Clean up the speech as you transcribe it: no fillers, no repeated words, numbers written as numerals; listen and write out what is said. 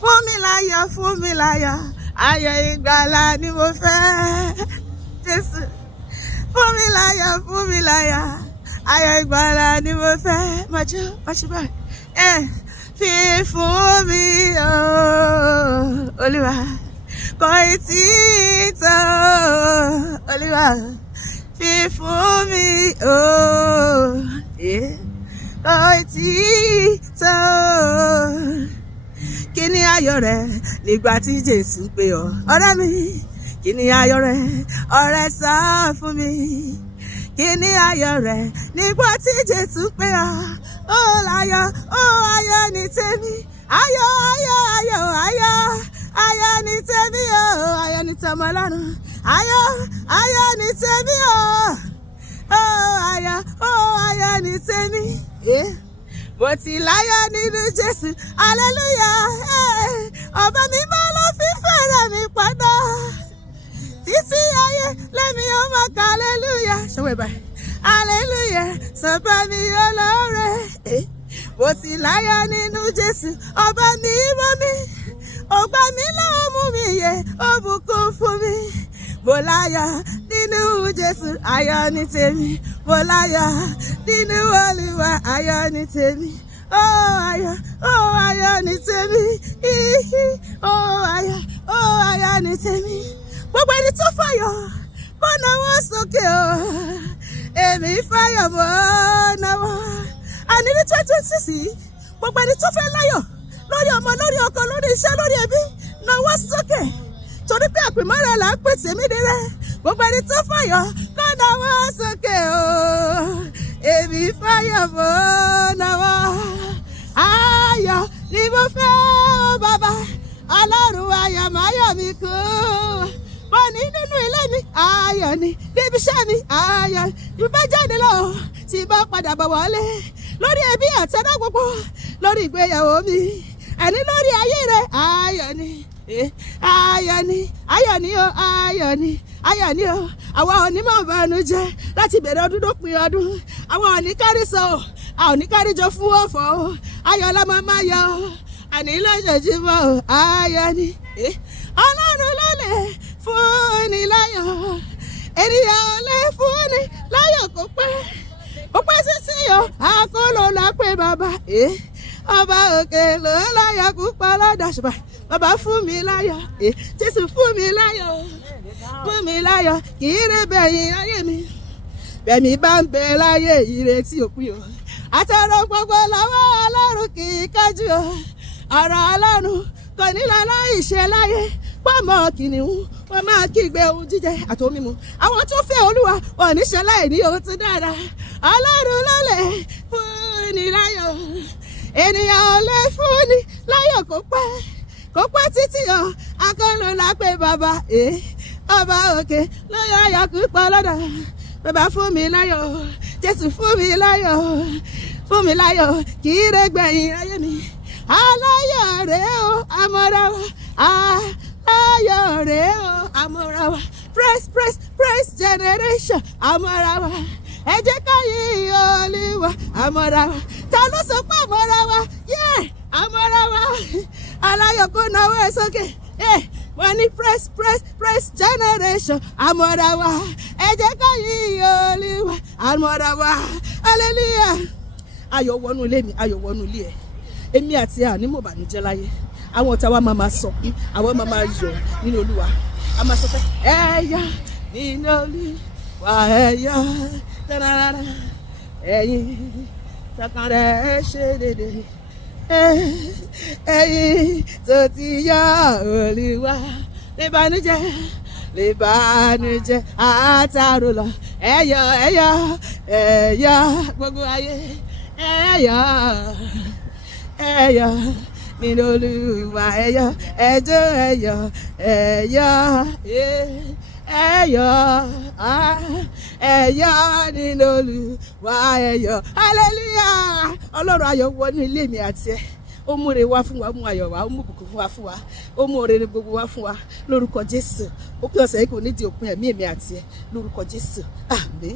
Funmilayo Funmilayo, ayọ̀ ìgbàlà ni mo fẹ́. Jésù. Funmilayo Funmilayo, ayọ̀ ìgbàlà ni mo fẹ́. Màjú báyìí. Fi fún mi Olúwa, kò tí ì tó Olúwa. Fi fún mi kò tí ì tó. Kí ni ayọ̀ rẹ nígbà tí Jésù pè ọ́? Ọ̀rẹ́ mi, kí ni ayọ̀ rẹ? Ọ̀rẹ́ sọ fún mi. Kí ni ayọ̀ rẹ nígbà tí Jésù pè ọ́? Ó láyọ̀, ó ayọ̀ ní tèmi. Ayọ̀, ayọ̀, ayọ̀, ayọ̀, ayọ̀ ní tèmi o. Ayọ̀ ní tọmọ Ọlọ́run. Ayọ̀, ayọ̀ ní tèmi o. Ó ayọ̀, ó ayọ̀ ní tèmi. Mo ti láyọ̀ nínú Jésù, hallelujah. Ọba mi máa lọ fi fẹ́rẹ̀ mi padà. Títí ayé lẹ́mi ó máa ka hallelujah. Ṣọwọ́ ẹ̀ báyìí. Hallelujah, sọ̀bà mi olóore. Mo ti láyọ̀ nínú Jésù, ọba mi mọ́ mi. Ọgbà mi lọ́wọ́ mú mi yẹ, ó bùkún fún mi. Mo láyọ̀ nínú Jésù, ayọ̀ ní tèmi. Mo láyọ̀ nínú Olúwa, ayọ̀ ní tèmi. Ó ayọ̀ ní tèmi. Ó ayọ̀ ní tèmi. Gbogbo ẹni tó fàyọ̀ kó náwó sókè o. Èmi fàyọ̀ mọ́ náwó. Àní ní 2026, gbogbo ẹni tó fẹ́ láyọ̀ lórí ọmọ, lórí ọkọ, lórí iṣẹ́, lórí ẹbí, náwó sókè. Torí pé àpèmọ́ra là ń pè tèmi délẹ̀. Gbogbo ẹni tó fàyọ̀ kó náwó sókè o. Èmi fàyọ̀ mọ́ náwó. Ayọ̀ ni mo fẹ́ o bàbá. Ọlọ́run ayọ̀ máa yọ̀ mí kú. Wọ́n ní nínú ilé mi, ayọ̀ ni. Níbi iṣẹ́ mi, ayọ̀. Ìbá jáde lọ, tí bá padà bọ̀ wọlé. Lórí ẹbí àtẹ́dá gbogbo, lórí ìgbéyàwó mi. Ẹni lórí ayé rẹ̀, ayọ̀ ni. Ayọ̀ ni, ayọ̀ ni o, ayọ̀ ni, ayọ̀ ni o. Àwa ò ní mọ̀ ìbànújẹ́ láti bẹ̀rẹ̀ ọdún dópin ọdún. Àwa ò ní kárí sọ, a ò ní kárí jọ fún ọ̀fọ̀ o. Ayọ̀ la máa yọ, àní lójoojúmọ́ o, ayọ̀ ni. Ọlọ́run ló lè fún ni láyọ̀. Ènìyàn ò lè fún ni láyọ̀ kó pẹ́. Ó pẹ́ sísí o, àkóló la pé bàbá. Ọba òkè ló láyọ̀ púpọ̀ lọ́dọ̀ ṣùgbọ́n bàbá fún mi láyọ̀. Jésù fún mi láyọ̀. Fún mi láyọ̀, kì í rẹ̀ bẹ̀yìn ayé mi. Bẹ̀mí bá ń bẹ láyé ìrètí òpin o. Àtọ̀rọ̀ gbogbo lọ́wọ́ Ọlọ́run kì í kájú o. Ọ̀rọ̀ Ọlọ́run kò ní lọ láì ṣe láyé. Pọ́mọ kìnìún, wọ́n máa kígbe ohun jíjẹ àti omi mu. Àwọn tó fẹ́ Olúwa, wọn ò ní ṣe láì ní ohun tó dára. Ọlọ́run ló lè fún ni láyọ̀. Ènìyàn ò lè fún ni láyọ̀ kó pẹ́ títí o. Akọ́lù la pé bàbá. Ọba òkè ló yọ ayọ̀ púpọ̀ lọ́dọ̀. Bàbá fún mi láyọ̀. Jésù fún mi láyọ̀. Fún mi láyọ̀, kì í rẹ̀ gbẹ̀yìn ayé mi. Aláyọ̀ rẹ̀ o, àmọ́ra wa. Aláyọ̀ rẹ̀ o, àmọ́ra wa. Praise generation, àmọ́ra wa. Ẹ jẹ́ ká yí Olúwa, àmọ́ra wa. Ta ló sọ pé àmọ́ra wa? Àmọ́ra wa. Aláyọ̀ kó náwó ẹ̀ sókè. Wọ́n ní praise generation, àmọ́ra wa. Ẹ jẹ́ ká yí Olúwa, àmọ́ra wa. Hallelujah. Ayọ̀ wọnú ilé mi, ayọ̀ wọnú ilé ẹ̀. Èmi àti àní mo bànújẹ́ láyé. Àwọn ọ̀tá wa máa sọ, àwọn máa yọ̀ nínú Olúwa. A máa sọ pé ẹ̀yọ̀ nínú Olúwa, ẹ̀yọ̀ tẹ́rẹ́rẹ́, ẹ̀yin tọkàn rẹ̀ ṣe dédé. Ẹ̀yin tó ti yọ̀ Olúwa, lè bànújẹ́ àtàrò lọ. Ẹ̀yọ̀ gbogbo ayé. Ẹ̀yọ̀ nínú Olúwa, ẹ̀yọ̀ ẹjọ́ ẹ̀yọ̀ nínú Olúwa, ẹ̀yọ̀. Hallelujah. Ọlọ́run ayọ̀ wọnú ilé mi àti ẹ. Ó mú ire wá fún wa, ó mú ayọ̀ wá, ó mú ìbùkún wá fún wa, ó mú oore gbogbo wá fún wa lórúkọ Jésù. Ó pé ọ̀sẹ̀ yìí kò ní di òpin ẹ̀mí èmi àti ẹ lórúkọ Jésù. Àmín.